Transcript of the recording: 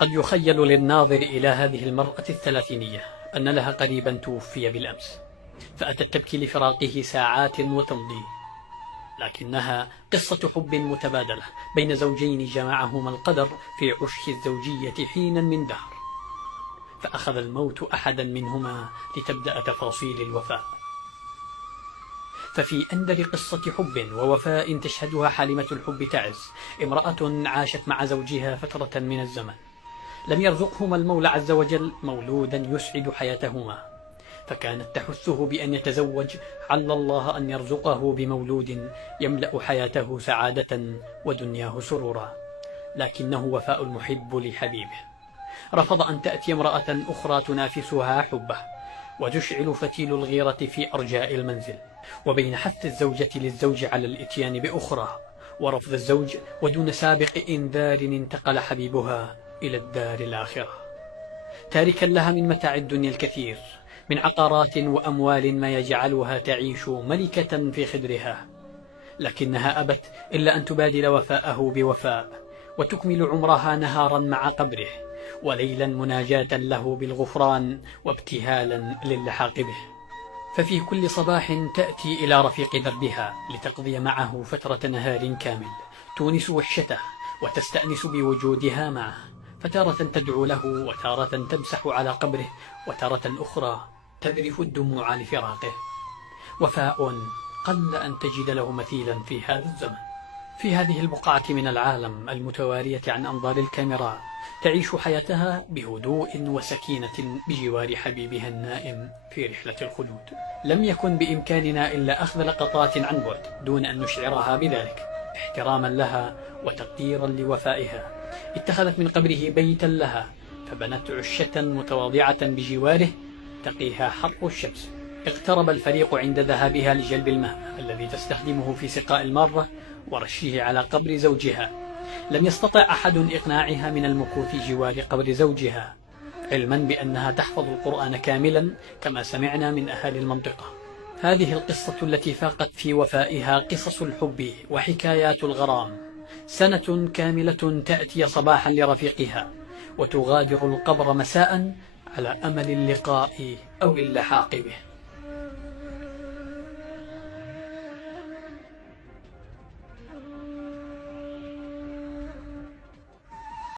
قد يخيل للناظر إلى هذه المرأة الثلاثينية أن لها قريبا توفي بالأمس، فأتت تبكي لفراقه ساعات وتمضي، لكنها قصة حب متبادلة بين زوجين جمعهما القدر في عشق الزوجية حينا من دهر، فأخذ الموت أحدا منهما لتبدأ تفاصيل الوفاء. ففي أندر قصة حب ووفاء تشهدها حالمة الحب تعز، امرأة عاشت مع زوجها فترة من الزمن، لم يرزقهما المولى عز وجل مولودا يسعد حياتهما، فكانت تحثه بأن يتزوج، عل الله أن يرزقه بمولود يملأ حياته سعادة ودنياه سرورا. لكنه وفاء المحب لحبيبه، رفض أن تأتي امرأة أخرى تنافسها حبه وتشعل فتيل الغيرة في أرجاء المنزل، وبين حث الزوجة للزوج على الإتيان بأخرى ورفض الزوج ودون سابق إنذار انتقل حبيبها إلى الدار الآخرة، تاركا لها من متاع الدنيا الكثير من عقارات وأموال ما يجعلها تعيش ملكة في خدرها، لكنها أبت إلا أن تبادل وفاءه بوفاء وتكمل عمرها نهارا مع قبره وليلا مناجاة له بالغفران وابتهالا للحاق به. ففي كل صباح تأتي إلى رفيق دربها لتقضي معه فترة نهار كامل تونس وحشته وتستأنس بوجودها معه، فتارة تدعو له وتارة تمسح على قبره وتارة أخرى تذرف الدموع لفراقه. وفاء قل أن تجد له مثيلا في هذا الزمن. في هذه البقعة من العالم المتوارية عن أنظار الكاميرا تعيش حياتها بهدوء وسكينة بجوار حبيبها النائم في رحلة الخلود. لم يكن بإمكاننا إلا أخذ لقطات عن بعد دون أن نشعرها بذلك، احتراما لها وتقديرا لوفائها. اتخذت من قبره بيتا لها، فبنت عشة متواضعة بجواره تقيها حر الشمس. اقترب الفريق عند ذهابها لجلب الماء الذي تستخدمه في سقاء المارة ورشه على قبر زوجها. لم يستطع أحد إقناعها من المكوث جوار قبر زوجها، علما بأنها تحفظ القرآن كاملا كما سمعنا من أهالي المنطقة. هذه القصة التي فاقت في وفائها قصص الحب وحكايات الغرام، سنة كاملة تأتي صباحا لرفيقها وتغادر القبر مساء على أمل اللقاء أو اللحاق به.